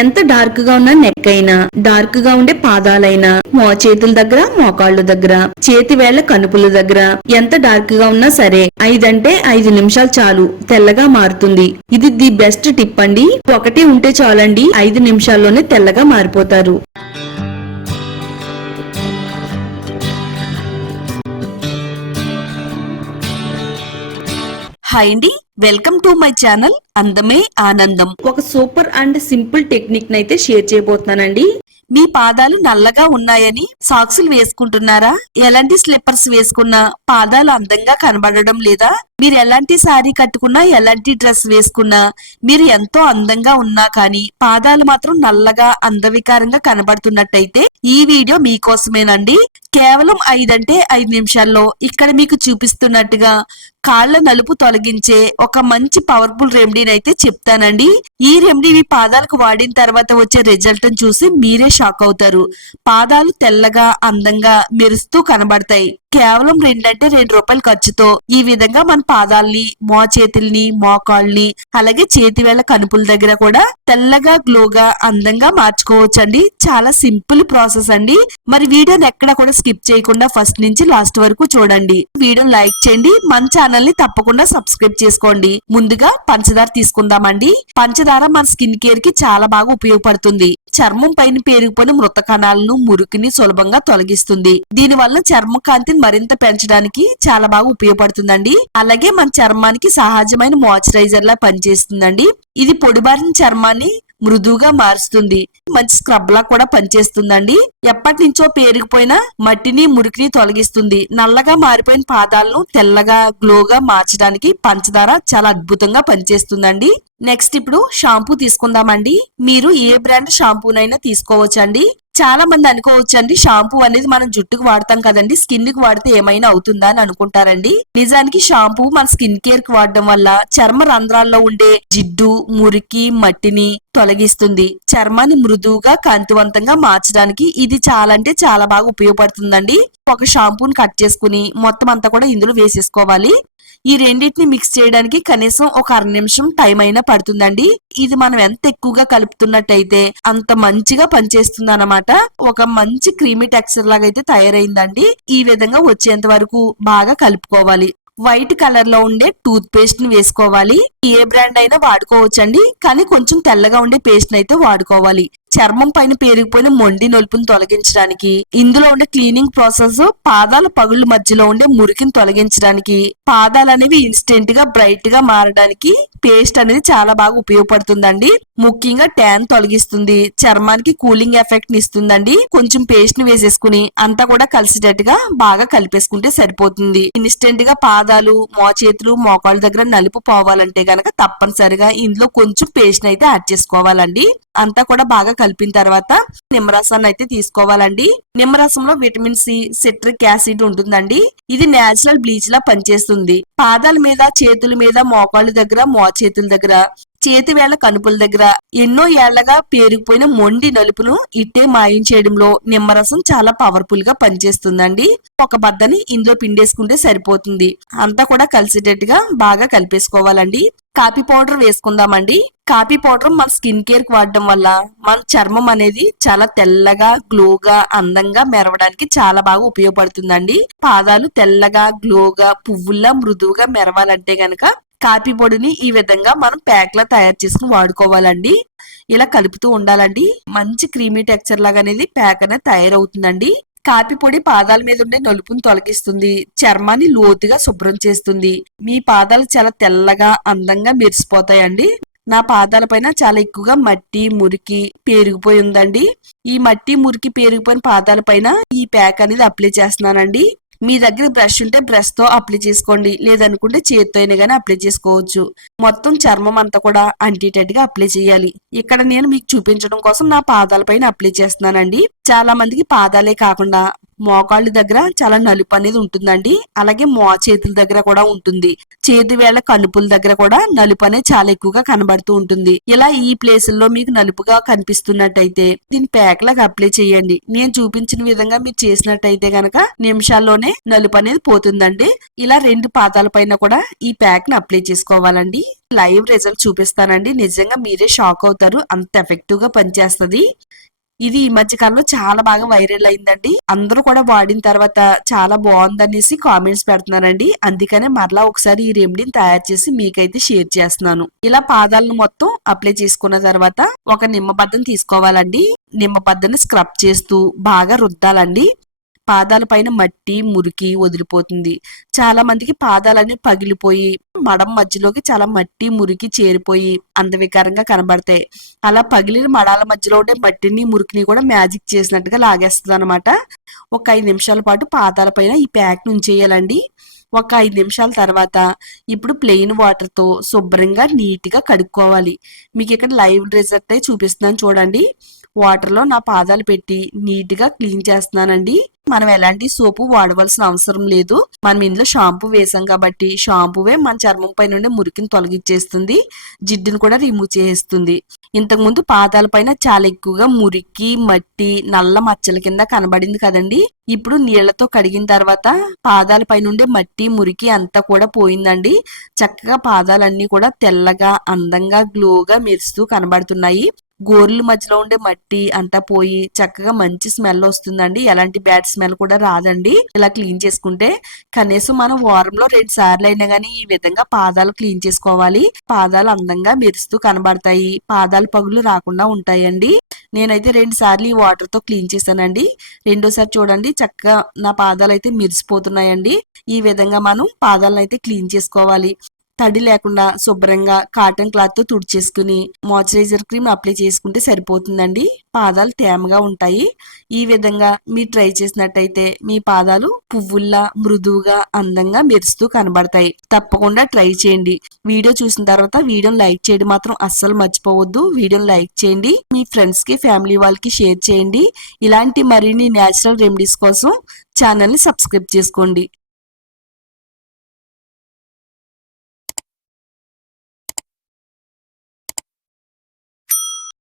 ఎంత డార్క్ గా ఉన్న నెక్ అయినా, డార్క్ గా ఉండే పాదాలైనా, చేతుల దగ్గర, మోకాళ్ళ దగ్గర, చేతి వేళ్ల కనుపుల దగ్గర ఎంత డార్క్ గా ఉన్నా సరే 5 నిమిషాలు చాలు తెల్లగా మారుతుంది. ఇది ది బెస్ట్ టిప్ అండి. ఒకటి ఉంటే చాలండి 5 నిమిషాల్లోనే తెల్లగా మారిపోతారు. హాయ్ అండి, వెల్కమ్ టు మై ఛానల్ అందమే ఆనందం. ఒక సూపర్ అండ్ సింపుల్ టెక్నిక్ నైతే షేర్ చేయబోతున్నానండి. మీ పాదాలు నల్లగా ఉన్నాయని సాక్సులు వేసుకుంటున్నారా? ఎలాంటి స్లిప్పర్స్ వేసుకున్నా పాదాలు అందంగా కనబడడం లేదా? మీరు ఎలాంటి శారీ కట్టుకున్నా, ఎలాంటి డ్రెస్ వేసుకున్నా, మీరు ఎంతో అందంగా ఉన్నా కానీ పాదాలు మాత్రం నల్లగా అందవికారంగా కనబడుతున్నట్టయితే ఈ వీడియో మీకోసమేనండి. కేవలం 5 నిమిషాల్లో ఇక్కడ మీకు చూపిస్తున్నట్టుగా కాళ్ల నలుపు తొలగించే ఒక మంచి పవర్ఫుల్ రెమెడీని అయితే చెప్తానండి. ఈ రెమెడీ మీ పాదాలకు వాడిన తర్వాత వచ్చే రిజల్ట్ చూసి మీరే షాక్ అవుతారు. పాదాలు తెల్లగా అందంగా మెరుస్తూ కనబడతాయి. కేవలం 2 రూపాయల ఖర్చుతో ఈ విధంగా మన పాదాల్ని, చేతుల్ని, మోకాళ్ళని, అలాగే చేతి వేళ్ల కనుపుల దగ్గర కూడా తెల్లగా గ్లోగా అందంగా మార్చుకోవచ్చండి. చాలా సింపుల్ ప్రాసెస్ అండి. మరి వీడియోని ఎక్కడ కూడా స్కిప్ చేయకుండా ఫస్ట్ నుంచి లాస్ట్ వరకు చూడండి. వీడియోని లైక్ చేయండి, మన ఛానల్ ని తప్పకుండా సబ్స్క్రైబ్ చేసుకోండి. ముందుగా పంచదార తీసుకుందామండి. పంచదార మన స్కిన్ కేర్ కి చాలా బాగా ఉపయోగపడుతుంది. చర్మం పైన పేరుకుపోయిన మృత కణాలను, మురికిని సులభంగా తొలగిస్తుంది. దీని వల్ల చర్మ కాంతిని మరింత పెంచడానికి చాలా బాగా ఉపయోగపడుతుందండి. అలాగే మన చర్మానికి సహజమైన మాయిశ్చరైజర్ లా పనిచేస్తుందండి. ఇది పొడిబారిన చర్మాన్ని మృదువుగా మారుస్తుంది. మంచి స్క్రబ్ లా కూడా పనిచేస్తుందండి. ఎప్పటి నుంచో పేరుకుపోయిన మట్టిని, మురికిని తొలగిస్తుంది. నల్లగా మారిపోయిన పాదాలను తెల్లగా గ్లోగా మార్చడానికి పంచదార చాలా అద్భుతంగా పనిచేస్తుందండి. నెక్స్ట్ ఇప్పుడు షాంపూ తీసుకుందామండి. మీరు ఏ బ్రాండ్ షాంపూనైనా తీసుకోవచ్చండి. చాలా మంది అనుకోవచ్చండి, షాంపూ అనేది మనం జుట్టుకు వాడతాం కదండి, స్కిన్ కి వాడితే ఏమైనా అవుతుందా అని అనుకుంటారండి. నిజానికి షాంపూ మన స్కిన్ కేర్ కి వాడడం వల్ల చర్మ రంధ్రాల్లో ఉండే జిడ్డు, మురికి, మట్టిని తొలగిస్తుంది. చర్మాన్ని మృదువుగా కాంతివంతంగా మార్చడానికి ఇది చాలా అంటే చాలా బాగా ఉపయోగపడుతుందండి. ఒక షాంపూని కట్ చేసుకుని మొత్తం అంతా కూడా ఇందులో వేసేసుకోవాలి. ఈ రెండింటిని మిక్స్ చేయడానికి కనీసం ఒక 1/2 నిమిషం టైం అయినా పడుతుందండి. ఇది మనం ఎంత ఎక్కువగా కలుపుతున్నట్టయితే అంత మంచిగా పనిచేస్తుంది అన్నమాట. ఒక మంచి క్రీమీ టెక్స్చర్ లాగా అయితే తయారైందండి. ఈ విధంగా వచ్చేంత వరకు బాగా కలుపుకోవాలి. వైట్ కలర్ లో ఉండే టూత్ పేస్ట్ ని వేసుకోవాలి. ఏ బ్రాండ్ అయినా వాడుకోవచ్చండి, కానీ కొంచెం తెల్లగా ఉండే పేస్ట్ అయితే వాడుకోవాలి. చర్మం పైన పేరుకుపోయిన మొండి నొలుపును తొలగించడానికి, ఇందులో ఉండే క్లీనింగ్ ప్రాసెస్ పాదాల పగుళ్ళ మధ్యలో ఉండే మురికిని తొలగించడానికి, పాదాలు అనేవి ఇన్స్టెంట్ గా బ్రైట్ గా మారడానికి పేస్ట్ అనేది చాలా బాగా ఉపయోగపడుతుందండి. ముఖ్యంగా ట్యాన్ తొలగిస్తుంది, చర్మానికి కూలింగ్ ఎఫెక్ట్ ని ఇస్తుందండి. కొంచెం పేస్ట్ ని వేసేసుకుని అంతా కూడా కలిసేటట్టుగా బాగా కలిపేసుకుంటే సరిపోతుంది. ఇన్స్టెంట్ గా పాదాలు, చేతులు, మోకాళ్ళ దగ్గర నలుపు పోవాలంటే గనక తప్పనిసరిగా ఇందులో కొంచెం పేస్ట్ అయితే యాడ్ చేసుకోవాలండి. అంతా కూడా బాగా కలిపిన తర్వాత నిమ్మరసాన్ని అయితే తీసుకోవాలండి. నిమ్మరసంలో విటమిన్ సి, సిట్రిక్ యాసిడ్ ఉంటుందండి. ఇది నేచురల్ బ్లీచ్ లా పనిచేస్తుంది. పాదాల మీద, చేతుల మీద, మోకాళ్ళ దగ్గర, చేతుల దగ్గర, చేతి వేళ్ల కనుపుల దగ్గర ఎన్నో ఏళ్లగా పేరుకుపోయిన మొండి నలుపును ఇట్టే మాయం చేయడంలో నిమ్మరసం చాలా పవర్ఫుల్ గా పనిచేస్తుందండి. ఒక బద్దని ఇందులో పిండేసుకుంటే సరిపోతుంది. అంతా కూడా కలిసేటట్టుగా బాగా కలిపేసుకోవాలండి. కాఫీ పౌడర్ వేసుకుందామండి. కాఫీ పౌడర్ మన స్కిన్ కేర్ కి వాడడం వల్ల మన చర్మం అనేది చాలా తెల్లగా, గ్లోగా, అందంగా మెరవడానికి చాలా బాగా ఉపయోగపడుతుందండి. పాదాలు తెల్లగా, గ్లోగా, పువ్వుల్లా మృదువుగా మెరవాలంటే గనక కాఫీ పొడిని ఈ విధంగా మనం ప్యాక్ లా తయారు చేసుకుని వాడుకోవాలండి. ఇలా కలుపుతూ ఉండాలండి. మంచి క్రీమీ టెక్స్చర్ లాగా అనేది ప్యాక్ అనేది తయారవుతుందండి. కాఫీ పొడి పాదాల మీద ఉండే నలుపును తొలగిస్తుంది, చర్మాన్ని లోతుగా శుభ్రం చేస్తుంది. మీ పాదాలు చాలా తెల్లగా అందంగా మెరిసిపోతాయండి. నా పాదాల పైన చాలా ఎక్కువగా మట్టి, మురికి పేరుకుపోయి ఉందండి. ఈ మట్టి, మురికి పేరుకుపోయిన పాదాల పైన ఈ ప్యాక్ అనేది అప్లై చేస్తున్నానండి. మీ దగ్గర బ్రష్ ఉంటే బ్రష్ తో అప్లై చేసుకోండి, లేదనుకుంటే చేతితో అయినా గానీ అప్లై చేసుకోవచ్చు. మొత్తం చర్మం అంతా కూడా అంటేటట్టుగా అప్లై చేయాలి. ఇక్కడ నేను మీకు చూపించడం కోసం నా పాదాల పైన అప్లై చేస్తున్నానండి. చాలా మందికి పాదాలే కాకుండా మోకాళ్ళ దగ్గర చాలా నలుపు అనేది ఉంటుందండి. అలాగే చేతుల దగ్గర కూడా ఉంటుంది. చేతి వేళ్ల కనుపుల దగ్గర కూడా నలుపు అనేది చాలా ఎక్కువగా కనబడుతూ ఉంటుంది. ఇలా ఈ ప్లేసుల్లో మీకు నలుపుగా కనిపిస్తున్నట్టయితే దీని ప్యాక్ లాగా అప్లై చేయండి. నేను చూపించిన విధంగా మీరు చేసినట్టయితే గనక నిమిషాల్లోనే నలుపు అనేది పోతుందండి. ఇలా 2 పాదాల పైన కూడా ఈ ప్యాక్ ని అప్లై చేసుకోవాలండి. లైవ్ రిజల్ట్ చూపిస్తానండి. నిజంగా మీరే షాక్ అవుతారు, అంత ఎఫెక్టివ్ గా పనిచేస్తది. ఇది ఈ మధ్య కాలంలో చాలా బాగా వైరల్ అయిందండి. అందరూ కూడా వాడిన తర్వాత చాలా బాగుందనేసి కామెంట్స్ పెడుతున్నారండి. అందుకనే మరలా ఒకసారి ఈ రెమెడీని తయారు చేసి మీకైతే షేర్ చేస్తున్నాను. ఇలా పాదాలను మొత్తం అప్లై చేసుకున్న తర్వాత ఒక నిమ్మబద్దం తీసుకోవాలండి. నిమ్మబద్దని స్క్రబ్ చేస్తూ బాగా రుద్దాలండి. పాదాల పైన మట్టి మురికి వదిలిపోతుంది. చాలా మందికి పాదాలన్నీ పగిలిపోయి మడం మధ్యలోకి చాలా మట్టి మురికి చేరిపోయి అందవికారంగా కనబడతాయి. అలా పగిలిన మడాల మధ్యలో ఉండే మట్టిని మురికిని కూడా మ్యాజిక్ చేసినట్టుగా లాగేస్తుంది అనమాట. ఒక 5 నిమిషాల పాటు పాదాల పైన ఈ ప్యాక్ ఉంచేయాలండి. ఒక 5 నిమిషాల తర్వాత ఇప్పుడు ప్లెయిన్ వాటర్ తో శుభ్రంగా నీట్ గా కడుక్కోవాలి. మీకు ఇక్కడ లైవ్ రిజల్ట్ చూపిస్తున్నాను చూడండి. వాటర్ లో నా పాదాలు పెట్టి నీట్ గా క్లీన్ చేస్తున్నానండి. మనం ఎలాంటి సోపు వాడవలసిన అవసరం లేదు. మనం ఇందులో షాంపూ వేసాం కాబట్టి షాంపూవే మన చర్మం పై నుండి మురికిని తొలగించేస్తుంది, జిడ్డును కూడా రిమూవ్ చేస్తుంది. ఇంతకు ముందు పాదాల పైన చాలా ఎక్కువగా మురికి మట్టి నల్ల మచ్చల కింద కనబడింది కదండి. ఇప్పుడు నీళ్లతో కడిగిన తర్వాత పాదాల పై నుండి మట్టి మురికి అంతా కూడా పోయిందండి. చక్కగా పాదాలన్నీ కూడా తెల్లగా అందంగా గ్లోగా మెరుస్తూ కనబడుతున్నాయి. గోర్ల మధ్యలో ఉండే మట్టి అంతా పోయి చక్కగా మంచి స్మెల్ వస్తుందండి. ఎలాంటి బ్యాడ్ స్మెల్ కూడా రాదండి ఇలా క్లీన్ చేసుకుంటే. కనీసం మనం వారంలో 2 సార్లు అయినా గానీ ఈ విధంగా పాదాలు క్లీన్ చేసుకోవాలి. పాదాలు అందంగా మెరుస్తూ కనబడతాయి, పాదాలు పగులు రాకుండా ఉంటాయండి. నేనైతే 2 సార్లు ఈ వాటర్ తో క్లీన్ చేశానండి. రెండోసారి చూడండి చక్కగా నా పాదాలు అయితే మెరిసిపోతున్నాయండి. ఈ విధంగా మనం పాదాలను అయితే క్లీన్ చేసుకోవాలి. తడి లేకుండా శుభ్రంగా కాటన్ క్లాత్ తో తుడిచేసుకుని మాయిశ్చరైజర్ క్రీమ్ అప్లై చేసుకుంటే సరిపోతుందండి. పాదాలు తేమగా ఉంటాయి. ఈ విధంగా మీరు ట్రై చేసినట్టయితే మీ పాదాలు పువ్వుల్లా మృదువుగా అందంగా మెరుస్తూ కనబడతాయి. తప్పకుండా ట్రై చేయండి. వీడియో చూసిన తర్వాత వీడియోని లైక్ చేయడం మాత్రం అస్సలు మర్చిపోవద్దు. వీడియోని లైక్ చేయండి, మీ ఫ్రెండ్స్ కి ఫ్యామిలీ వాళ్ళకి షేర్ చేయండి. ఇలాంటి మరిన్ని న్యాచురల్ రెమెడీస్ కోసం ఛానల్ ని సబ్స్క్రైబ్ చేసుకోండి.